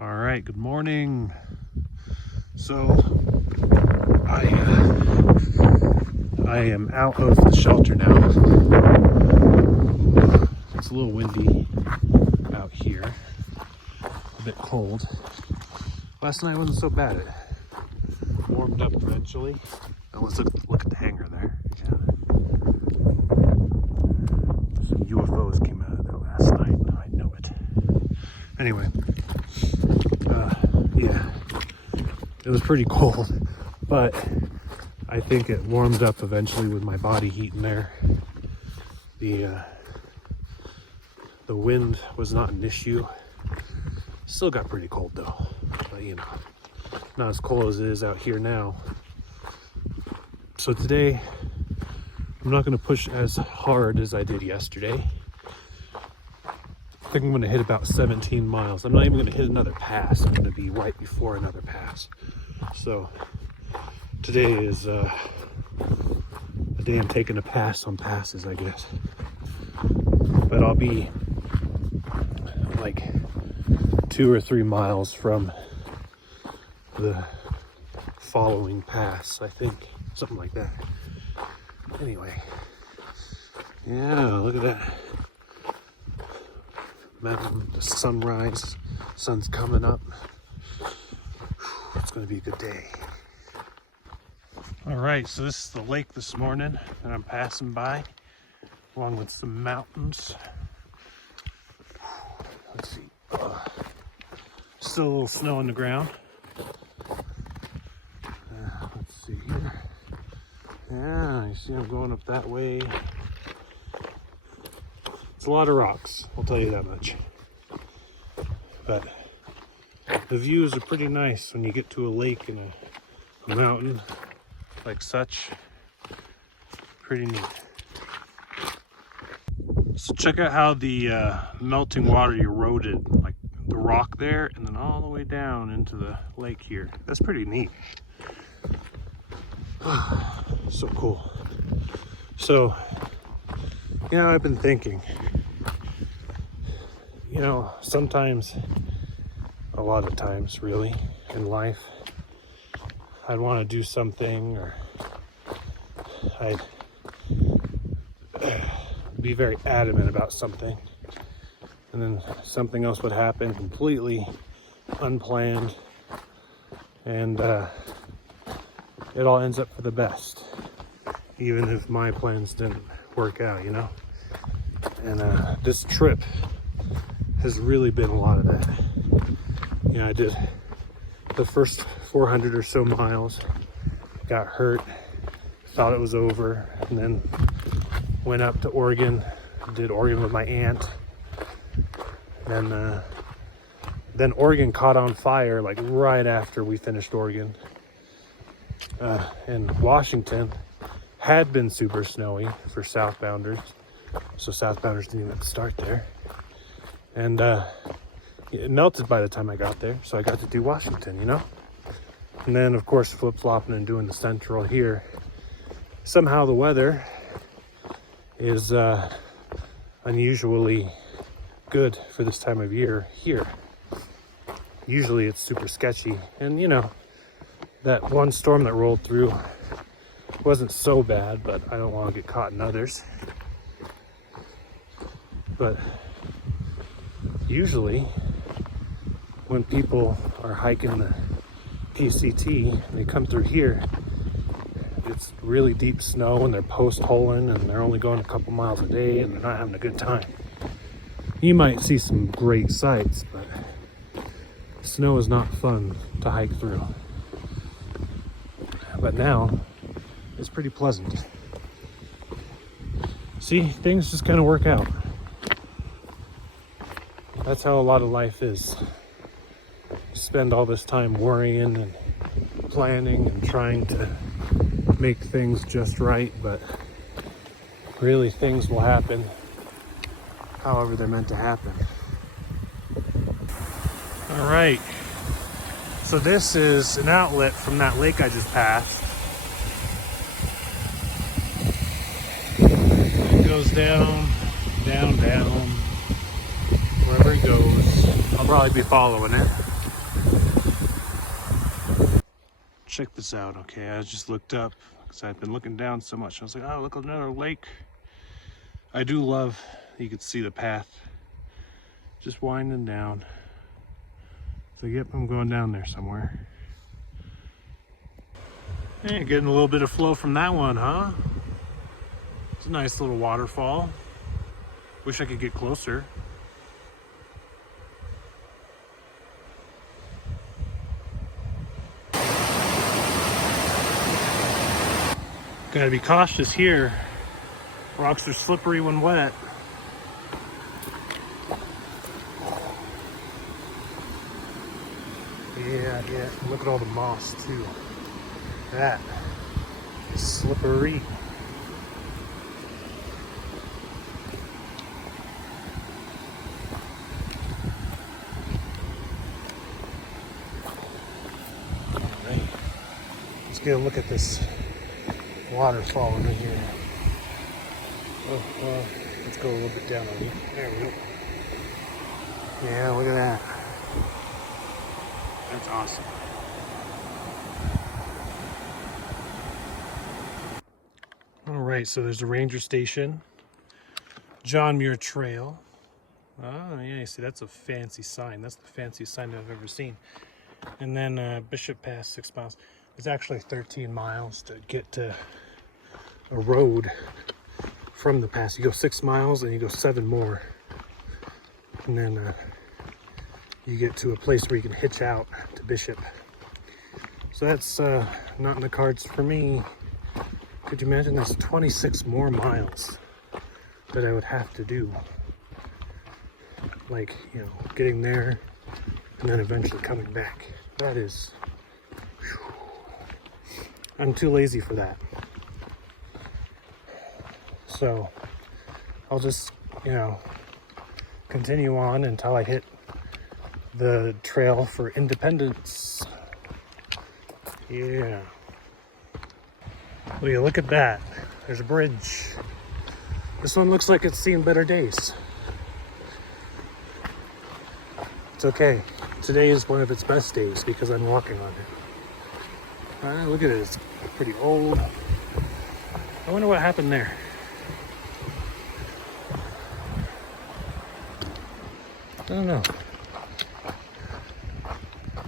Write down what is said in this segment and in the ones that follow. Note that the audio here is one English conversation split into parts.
All right, good morning. So I am out of the shelter now. It's a little windy out here, a bit cold. Last night wasn't so bad. It warmed up eventually. Now let's look at the hangar there. Yeah. Some UFOs came out of there last night. I know it. Anyway, yeah, it was pretty cold, but I think it warmed up eventually with my body heat in there. The wind was not an issue. Still got pretty cold though, but you know, not as cold as it is out here now. So today, I'm not going to push as hard as I did yesterday. I think I'm going to hit about 17 miles. I'm not even going to hit another pass. I'm going to be right before another pass. So today is a day I'm taking a pass on passes, I guess. But I'll be like 2 or 3 miles from the following pass, I think. Something like that. Anyway. Yeah, look at that. Mountain, the sunrise, sun's coming up. It's gonna be a good day. All right, so this is the lake this morning that I'm passing by, along with some mountains. Let's see, still a little snow on the ground. Let's see here. Yeah, you see I'm going up that way. It's a lot of rocks, I'll tell you that much. But the views are pretty nice when you get to a lake and a mountain like such. Pretty neat. So check out how the melting water eroded like the rock there and then all the way down into the lake here. That's pretty neat. So cool. So, yeah, I've been thinking, you know, sometimes, a lot of times really, in life, I'd want to do something, or I'd be very adamant about something, and then something else would happen completely unplanned, and it all ends up for the best, even if my plans didn't work out, you know. And this trip has really been a lot of that. You know, I did the first 400 or so miles, got hurt, thought it was over, and then went up to Oregon, did Oregon with my aunt, and then Oregon caught on fire like right after we finished Oregon. And Washington had been super snowy for southbounders, so southbounders didn't even start there, and it melted by the time I got there, so I got to do Washington, you know. And then of course flip-flopping and doing the central here. Somehow the weather is unusually good for this time of year here. Usually it's super sketchy, and you know, that one storm that rolled through wasn't so bad, but I don't want to get caught in others. But usually when people are hiking the PCT and they come through here, it's really deep snow and they're post-holing and they're only going a couple miles a day and they're not having a good time. You might see some great sights, but snow is not fun to hike through. But now it's pretty pleasant. See, things just kind of work out. That's how a lot of life is. You spend all this time worrying and planning and trying to make things just right, but really things will happen however they're meant to happen. All right. So this is an outlet from that lake I just passed. It goes down, down, down, wherever it goes. I'll probably be following it. check this out. Okay, I just looked up because I've been looking down so much. I was like, oh, look, another lake. I do love, you can see the path just winding down. So yep, I'm going down there somewhere. Hey, getting a little bit of flow from that one, huh? It's a nice little waterfall. Wish I could get closer. Gotta be cautious here. Rocks are slippery when wet. Yeah. Look at all the moss too. That is slippery. All right. Let's get a look at this waterfall over here. Oh, let's go a little bit down on you. There we go. Yeah, look at that. That's awesome. All right, so there's the ranger station, John Muir Trail. Oh yeah, you see, that's a fancy sign. That's the fanciest sign I've ever seen. And then Bishop Pass, 6 miles. It's actually 13 miles to get to a road from the pass. You go 6 miles and you go 7 more. And then you get to a place where you can hitch out to Bishop. So that's not in the cards for me. Could you imagine that's 26 more miles that I would have to do? Like, you know, getting there and then eventually coming back. That is, whew. I'm too lazy for that. So I'll just, you know, continue on until I hit the trail for Independence. Yeah. Will you look at that? There's a bridge. This one looks like it's seen better days. It's okay. Today is one of its best days because I'm walking on it. Look at it. It's pretty old. I wonder what happened there. I don't know.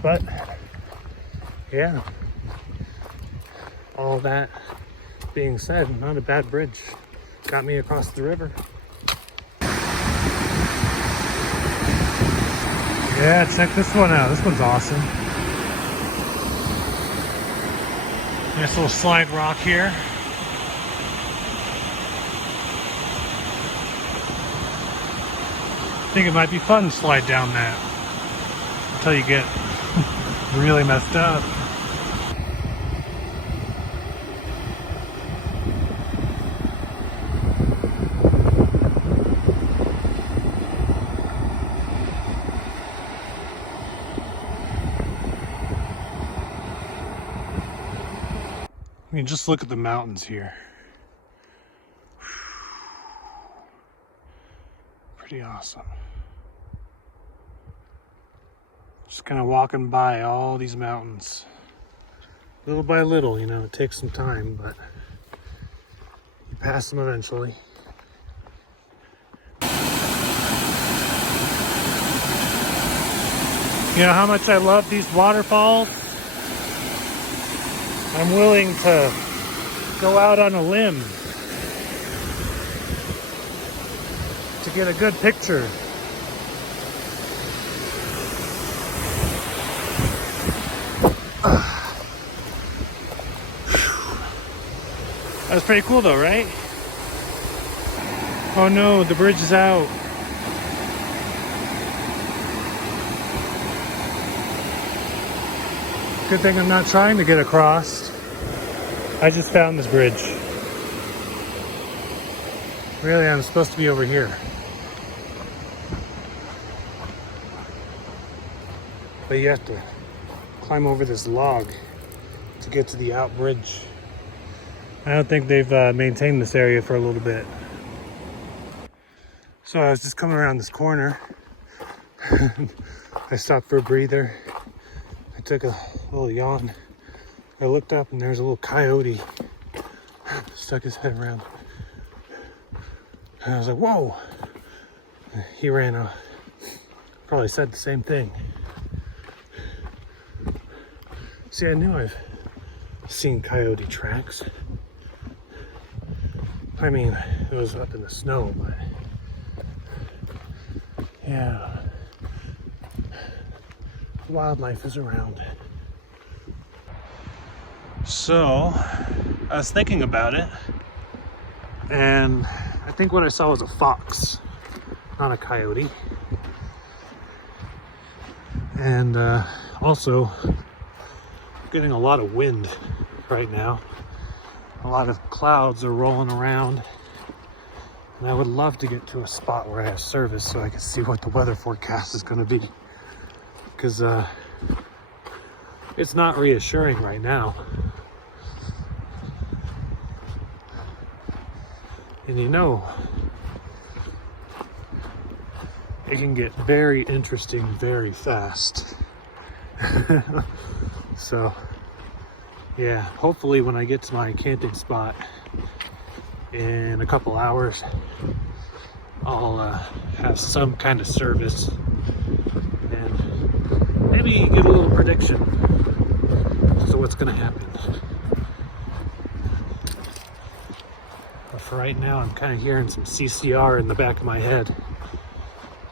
But, yeah. All that being said, not a bad bridge. Got me across the river. Yeah, check this one out. This one's awesome. Nice little slide rock here. I think it might be fun to slide down that until you get really messed up. I mean, just look at the mountains here. Pretty awesome. Just kind of walking by all these mountains. Little by little, you know, it takes some time, but you pass them eventually. You know how much I love these waterfalls? I'm willing to go out on a limb to get a good picture. That was pretty cool though, right? Oh no, the bridge is out. Good thing I'm not trying to get across. I just found this bridge. Really, I'm supposed to be over here. But you have to climb over this log to get to the out bridge. I don't think they've maintained this area for a little bit. So I was just coming around this corner. I stopped for a breather. I took a little yawn. I looked up and there's a little coyote stuck his head around. And I was like, whoa. He ran off. Probably said the same thing. See, I knew I've seen coyote tracks. I mean, it was up in the snow, but yeah, wildlife is around. So, I was thinking about it, and I think what I saw was a fox, not a coyote. And also, getting a lot of wind right now. A lot of clouds are rolling around. And I would love to get to a spot where I have service so I can see what the weather forecast is going to be. Because it's not reassuring right now. And you know, it can get very interesting very fast. So, yeah, hopefully when I get to my camping spot in a couple hours, I'll have some kind of service and maybe get a little prediction as to what's going to happen. But for right now, I'm kind of hearing some CCR in the back of my head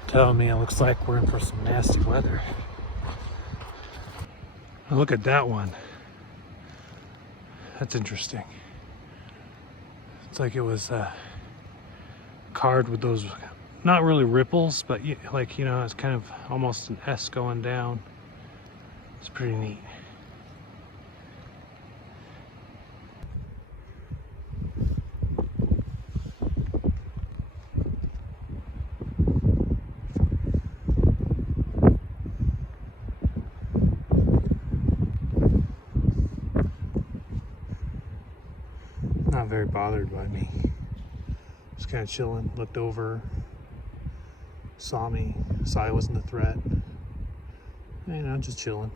telling me it looks like we're in for some nasty weather. Now look at that one. That's interesting. It's like it was carved with those, not really ripples, but like, you know, it's kind of almost an S going down. It's pretty neat. Not very bothered by me. Just kind of chilling, looked over, saw me, saw I wasn't a threat. You know, just chilling.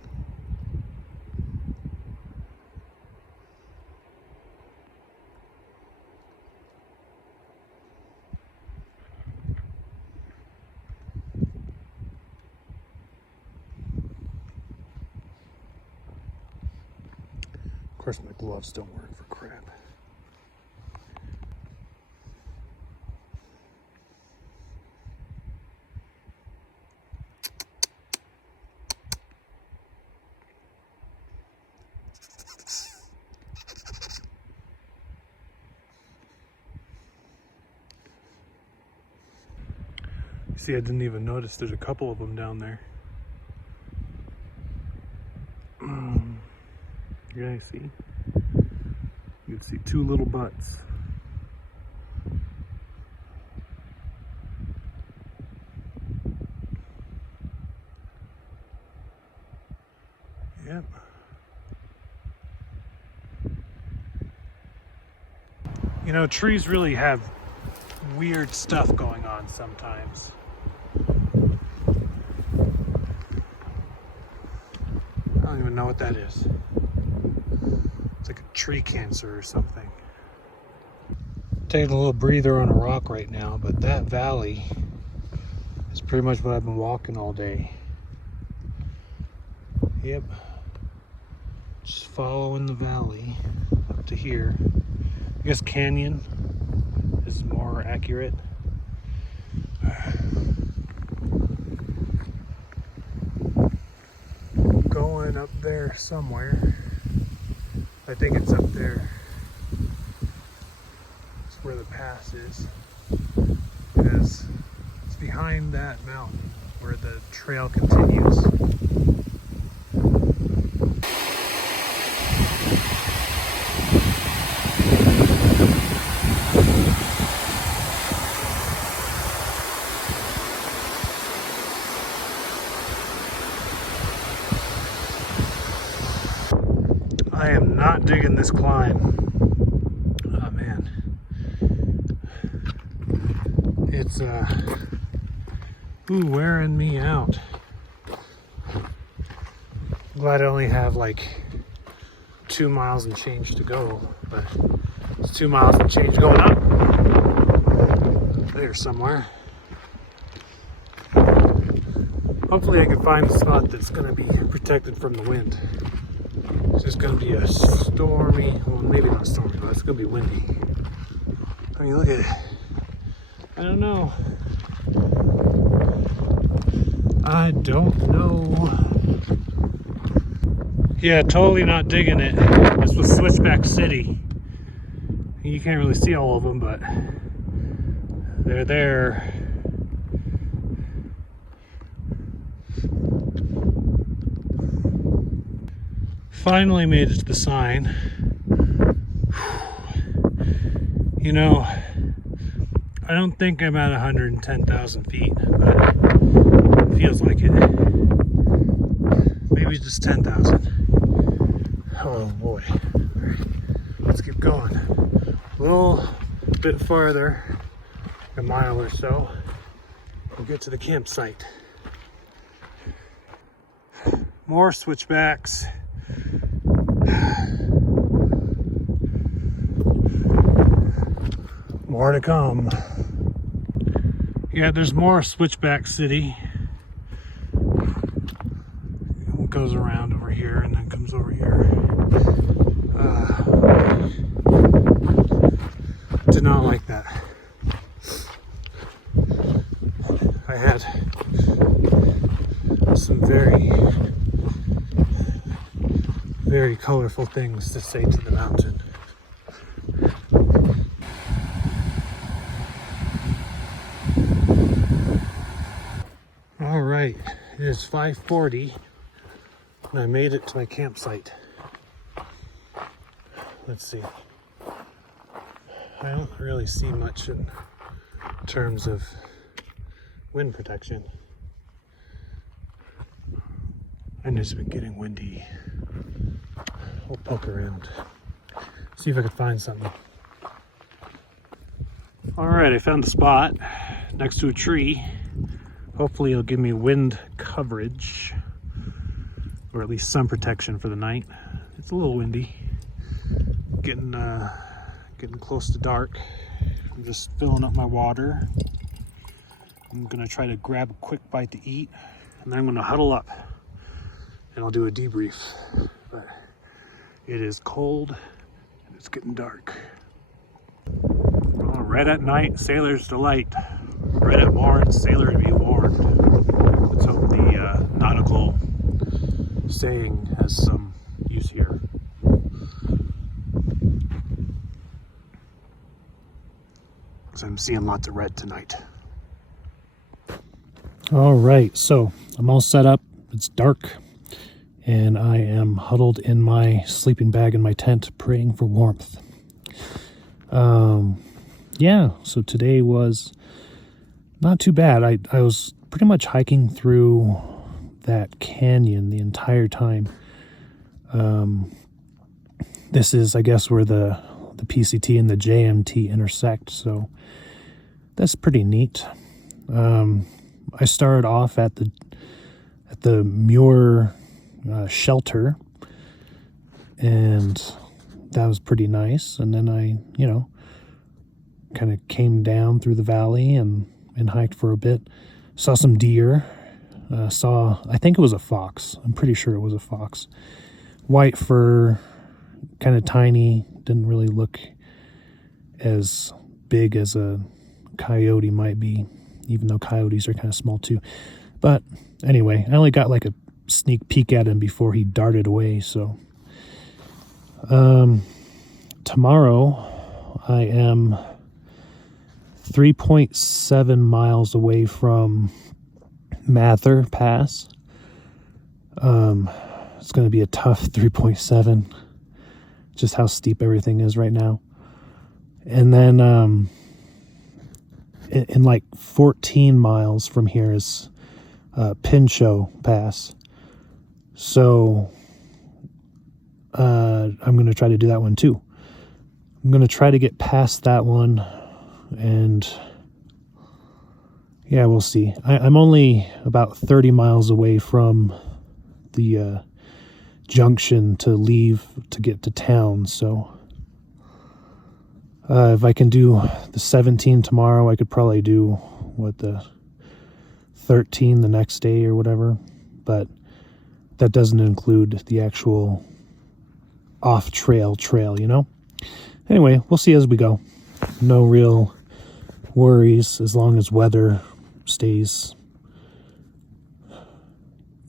Of course, my gloves don't work for crap. See, I didn't even notice there's a couple of them down there. You guys see? You can see two little butts. Yep. You know, trees really have weird stuff going on sometimes. I don't even know what that is. It's like a tree cancer or something. Taking a little breather on a rock right now, but that valley is pretty much what I've been walking all day. Yep. Just following the valley up to here. I guess canyon is more accurate. Going up there somewhere. I think it's up there. It's where the pass is. Because it's behind that mountain where the trail continues. I am not digging this climb. Oh man. It's wearing me out. I'm glad I only have like 2 miles and change to go, but it's 2 miles and change going up there somewhere. Hopefully I can find a spot that's going to be protected from the wind. It's just going to be a stormy, well, maybe not stormy, but it's going to be windy. I mean, look at it. I don't know. I don't know. Yeah, totally not digging it. This was Switchback City. You can't really see all of them, but they're there. Finally made it to the sign. You know, I don't think I'm at 110,000 feet, but it feels like it. Maybe just 10,000. Oh boy. All right, let's keep going. A little bit farther, a mile or so, we'll get to the campsite. More switchbacks. More to come. Yeah, there's more Switchback City. It goes around over here and then comes over here. Did not like that. I had some very colorful things to say to the mountain. All right, it is 5:40 and I made it to my campsite. Let's see. I don't really see much in terms of wind protection. And it's been getting windy. I'll poke around, see if I could find something. All right, I found a spot next to a tree. Hopefully it'll give me wind coverage, or at least some protection for the night. It's a little windy. Getting close to dark. I'm just filling up my water. I'm gonna try to grab a quick bite to eat, and then I'm gonna huddle up and I'll do a debrief. But it is cold and it's getting dark. Well, red at night, sailor's delight. Red at morn, sailor to be warned. Let's hope the nautical saying has some use here. Because I'm seeing lots of red tonight. All right, so I'm all set up. It's dark, and I am huddled in my sleeping bag in my tent, praying for warmth. Yeah, so today was not too bad. I was pretty much hiking through that canyon the entire time. This is, I guess, where the PCT and the JMT intersect, so that's pretty neat. I started off at the Muir Shelter, and that was pretty nice. And then I, kind of came down through the valley and hiked for a bit. Saw some deer. I think it was a fox. I'm pretty sure it was a fox. White fur, kind of tiny. Didn't really look as big as a coyote might be, even though coyotes are kind of small too. But anyway, I only got like a sneak peek at him before he darted away. So tomorrow I am 3.7 miles away from Mather Pass. It's going to be a tough 3.7, just how steep everything is right now. And then in like 14 miles from here is Pinchot Pass. So I'm going to try to do that one too. I'm going to try to get past that one, and yeah, we'll see. I'm only about 30 miles away from the junction to leave to get to town. So if I can do the 17 tomorrow, I could probably do the 13 the next day or whatever, but that doesn't include the actual off-trail trail, you know? Anyway, we'll see as we go. No real worries as long as weather stays,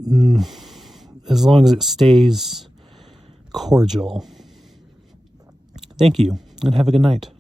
as long as it stays cordial. Thank you, and have a good night.